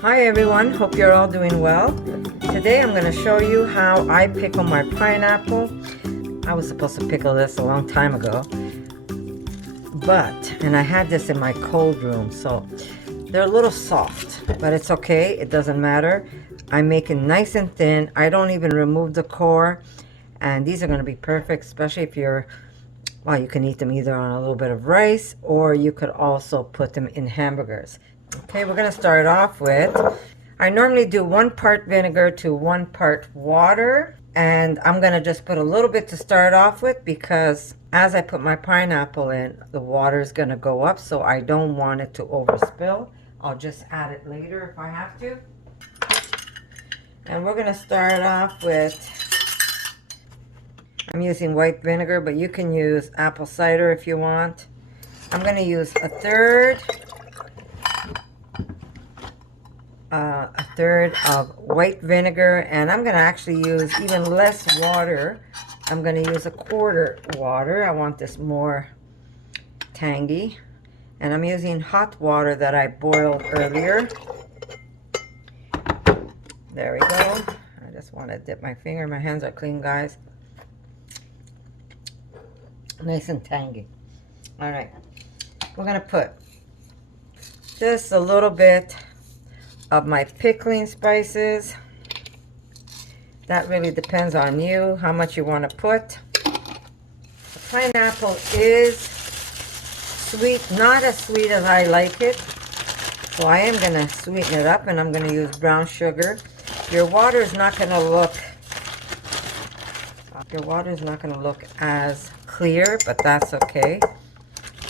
Hi everyone, hope you're all doing well. Today I'm going to show you how I pickle my pineapple. I was supposed to pickle this a long time ago, and I had this in my cold room, so they're a little soft, but it's okay, it doesn't matter. I make it nice and thin. I don't even remove the core, and these are going to be perfect, especially if you're, well, you can eat them either on a little bit of rice, or you could also put them in hamburgers. Okay, we're going to start off with, I normally do 1 part vinegar to 1 part water, and I'm going to just put a little bit to start off with because as I put my pineapple in, the water is going to go up, so I don't want it to overspill. I'll just add it later if I have to. And we're going to start off with, I'm using white vinegar, but you can use apple cider if you want. I'm going to use a third of white vinegar, and I'm going to actually use even less water. I'm going to use a 1/4 water. I want this more tangy, and I'm using hot water that I boiled earlier. There we go. I just want to dip my finger. My hands are clean, guys. Nice and tangy. All right, we're going to put just a little bit of my pickling spices. That really depends on you, how much you want to put. The pineapple is sweet, not as sweet as I like it, so I am going to sweeten it up, and I'm going to use brown sugar. Your water is not going to look as clear, but that's okay.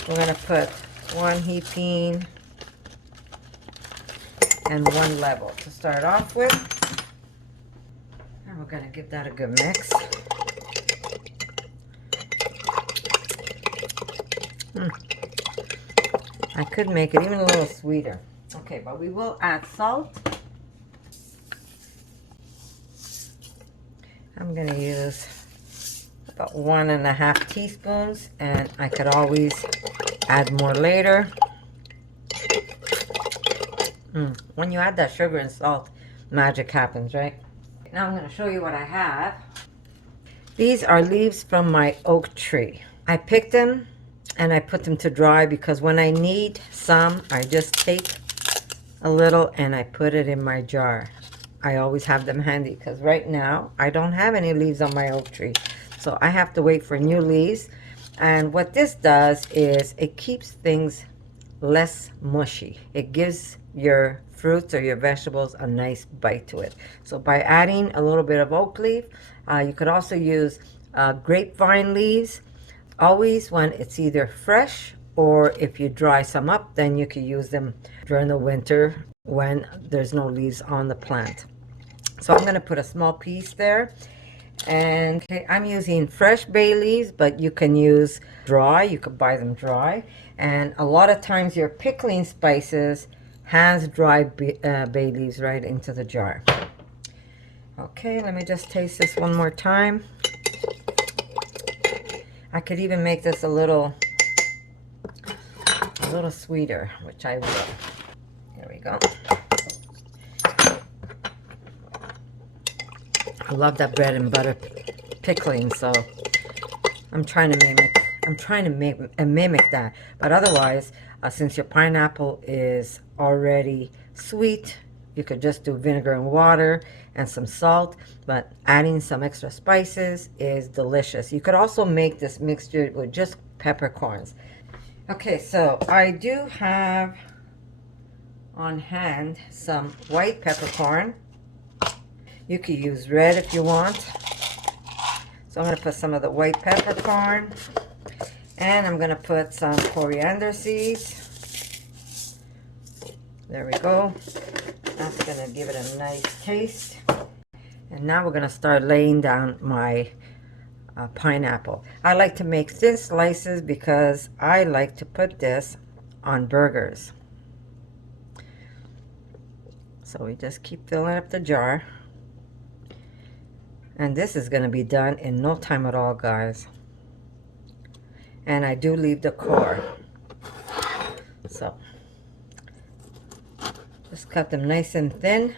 We're going to put 1 heaping and 1 level to start off with. And we're going to give that a good mix. I could make it even a little sweeter. Okay, but we will add salt. I'm going to use about 1.5 teaspoons, and I could always add more later. When you add that sugar and salt, magic happens, right? Now I'm going to show you what I have. These are leaves from my oak tree. I picked them and I put them to dry because when I need some, I just take a little and I put it in my jar. I always have them handy because right now I don't have any leaves on my oak tree, so I have to wait for new leaves. And what this does is it keeps things less mushy. It gives your fruits or your vegetables a nice bite to it. So by adding a little bit of oak leaf, you could also use grapevine leaves. Always when it's either fresh, or if you dry some up, then you could use them during the winter when there's no leaves on the plant. So I'm going to put a small piece there. And okay, I'm using fresh bay leaves, but you can use dry. You could buy them dry. And a lot of times your pickling spices has dry bay leaves right into the jar. Okay, let me just taste this one more time. I could even make this a little sweeter, which I will. There we go. I love that bread and butter pickling, so I'm trying to mimic that. But otherwise, since your pineapple is already sweet, you could just do vinegar and water and some salt, but adding some extra spices is delicious. You could also make this mixture with just peppercorns. Okay, so I do have on hand some white peppercorn. You could use red if you want. So I'm going to put some of the white peppercorn, and I'm going to put some coriander seeds. There we go. That's going to give it a nice taste. And now we're going to start laying down my pineapple. I like to make thin slices because I like to put this on burgers. So we just keep filling up the jar. And this is going to be done in no time at all, guys. And I do leave the core. So Just cut them nice and thin.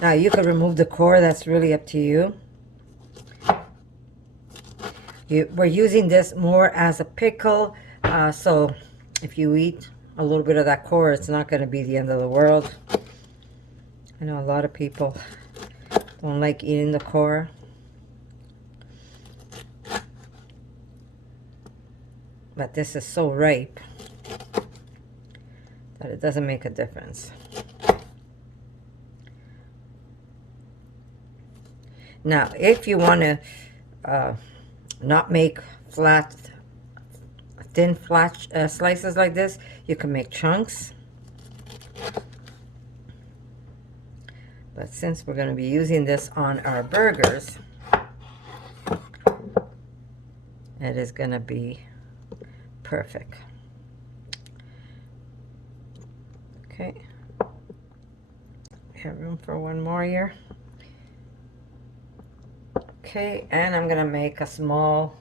Now you could remove the core, that's really up to you. We're using this more as a pickle, so if you eat a little bit of that core, it's not going to be the end of the world. I know a lot of people don't like eating the core. But this is so ripe that it doesn't make a difference. Now, if you want to not make thin flat slices like this, you can make chunks. But since we're going to be using this on our burgers, it is going to be perfect. Okay. We have room for one more here. Okay, and I'm going to make a small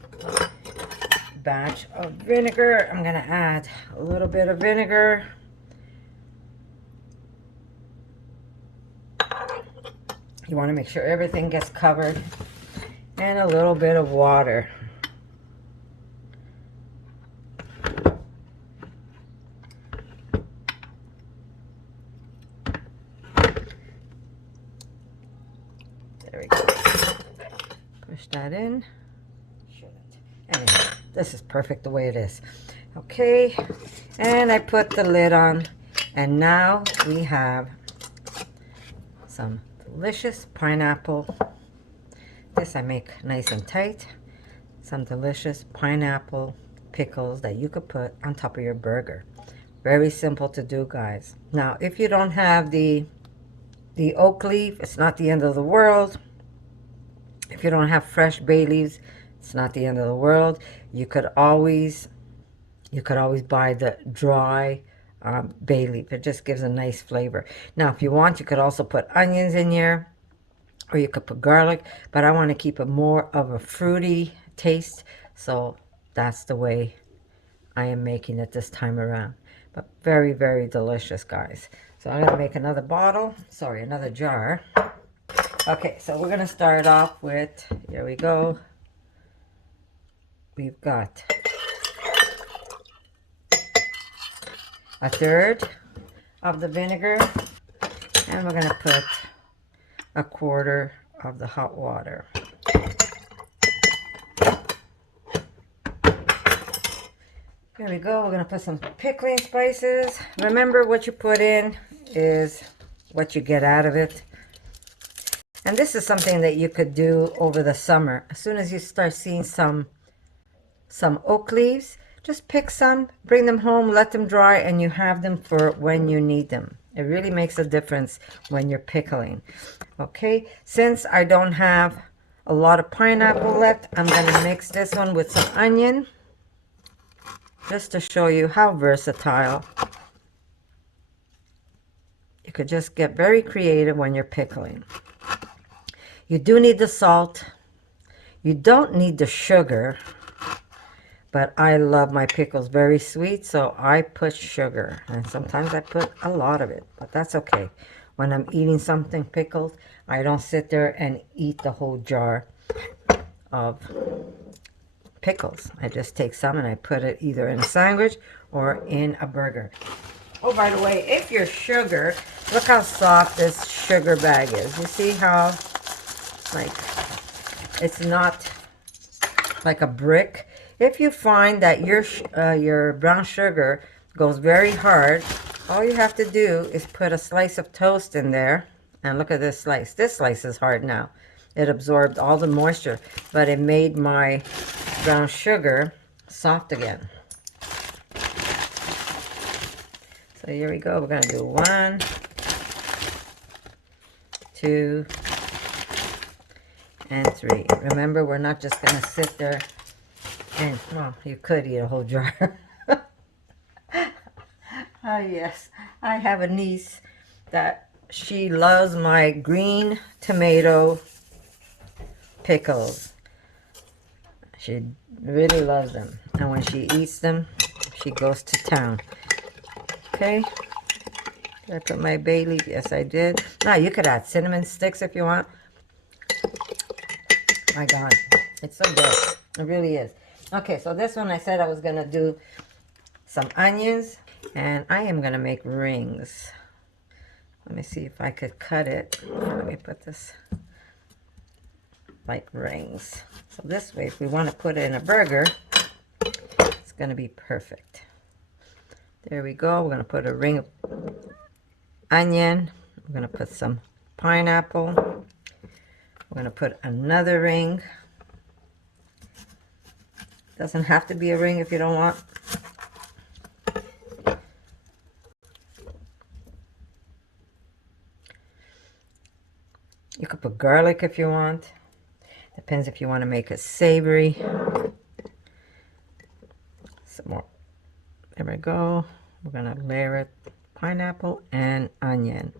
batch of vinegar. I'm going to add a little bit of vinegar. You want to make sure everything gets covered. And a little bit of water. There we go. Push that in. Anyhow, this is perfect the way it is. Okay, and I put the lid on, and now we have some delicious pineapple. This I make nice and tight. Some delicious pineapple pickles that you could put on top of your burger. Very simple to do, guys. Now, if you don't have the oak leaf, it's not the end of the world. If you don't have fresh bay leaves, it's not the end of the world. You could always buy the dry bay leaf. It just gives a nice flavor. Now, if you want, you could also put onions in here, or you could put garlic, but I want to keep it more of a fruity taste, so that's the way I am making it this time around. But very, very delicious, guys. So I'm going to make another another jar. Okay, so we're going to start off with, here we go. We've got a third of the vinegar, and we're going to put a quarter of the hot water. There we go. We're going to put some pickling spices. Remember, what you put in is what you get out of it. And this is something that you could do over the summer. As soon as you start seeing some oak leaves, just pick some, bring them home, let them dry, and you have them for when you need them. It really makes a difference when you're pickling. Okay, since I don't have a lot of pineapple left, I'm going to mix this one with some onion, just to show you how versatile. You could just get very creative when you're pickling. You do need the salt. You don't need the sugar. But I love my pickles very sweet, so I put sugar. And sometimes I put a lot of it, but that's okay. When I'm eating something pickled, I don't sit there and eat the whole jar of pickles. I just take some and I put it either in a sandwich or in a burger. Oh, by the way, if your sugar, look how soft this sugar bag is. You see how, like, it's not like a brick. If you find that your brown sugar goes very hard, all you have to do is put a slice of toast in there. And look at this slice. This slice is hard now. It absorbed all the moisture, but it made my brown sugar soft again. So here we go. We're going to do 1, 2, and 3. Remember, we're not just going to sit there and, well, you could eat a whole jar. Oh, yes. I have a niece that she loves my green tomato pickles. She really loves them. And when she eats them, she goes to town. Okay. Did I put my bay leaf? Yes, I did. Now, you could add cinnamon sticks if you want. My God, it's so good. It really is. Okay, so this one I said I was going to do some onions, and I am going to make rings. Let me see if I could cut it. Let me put this like rings. So this way, if we want to put it in a burger, it's going to be perfect. There we go. We're going to put a ring of onion. We're going to put some pineapple. We're going to put another ring. Doesn't have to be a ring if you don't want. You could put garlic if you want. Depends if you want to make it savory. Some more. There we go. We're going to layer it. Pineapple and onion.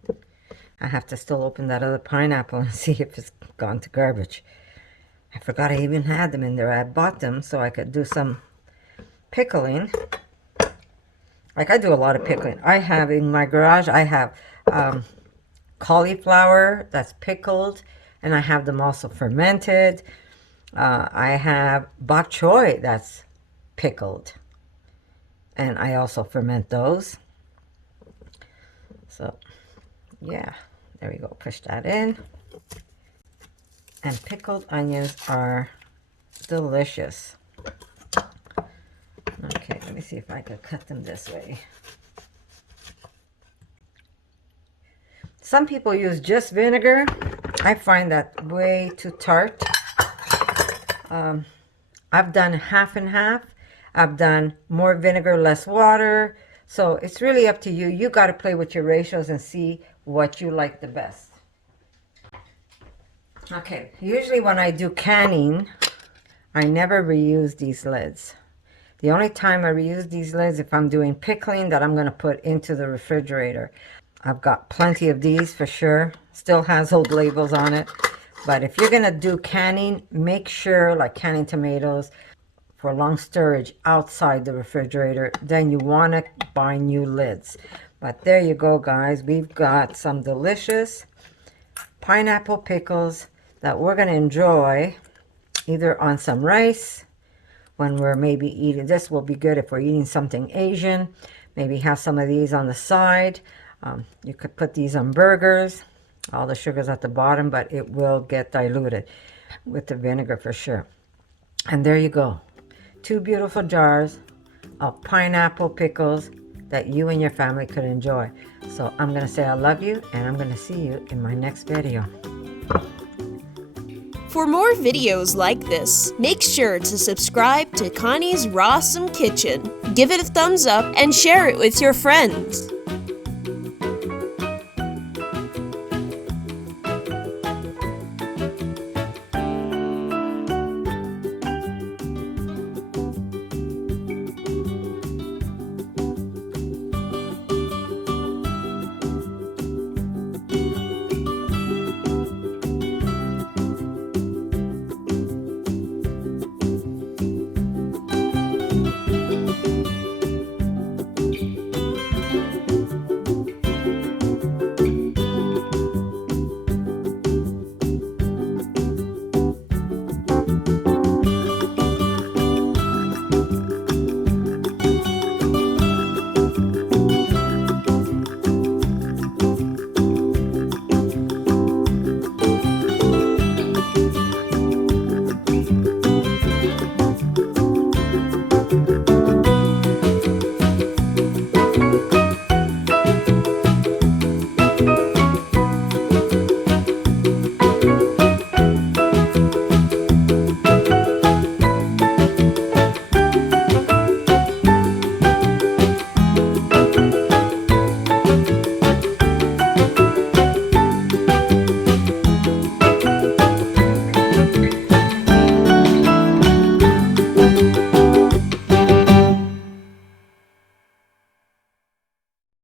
I have to still open that other pineapple and see if it's gone to garbage. I forgot I even had them in there. I bought them so I could do some pickling. Like I do a lot of pickling. I have in my garage, I have cauliflower that's pickled, and I have them also fermented. I have bok choy that's pickled, and I also ferment those. So yeah, there we go. Push that in. And pickled onions are delicious. Okay, let me see if I could cut them this way. Some people use just vinegar. I find that way too tart. I've done half and half. I've done more vinegar, less water. So it's really up to you. You got to play with your ratios and see what you like the best. Okay, usually when I do canning, I never reuse these lids. The only time I reuse these lids if I'm doing pickling that I'm going to put into the refrigerator. I've got plenty of these for sure. Still has old labels on it. But if you're going to do canning, make sure, like canning tomatoes, for long storage outside the refrigerator, then you want to buy new lids. But there you go, guys. We've got some delicious pineapple pickles that we're going to enjoy either on some rice when we're maybe eating. This will be good if we're eating something Asian. Maybe have some of these on the side. You could put these on burgers. All the sugar's at the bottom, but it will get diluted with the vinegar for sure. And there you go. 2 beautiful jars of pineapple pickles that you and your family could enjoy. So I'm going to say I love you, and I'm going to see you in my next video. For more videos like this, make sure to subscribe to Connie's RAWsome Kitchen, give it a thumbs up, and share it with your friends.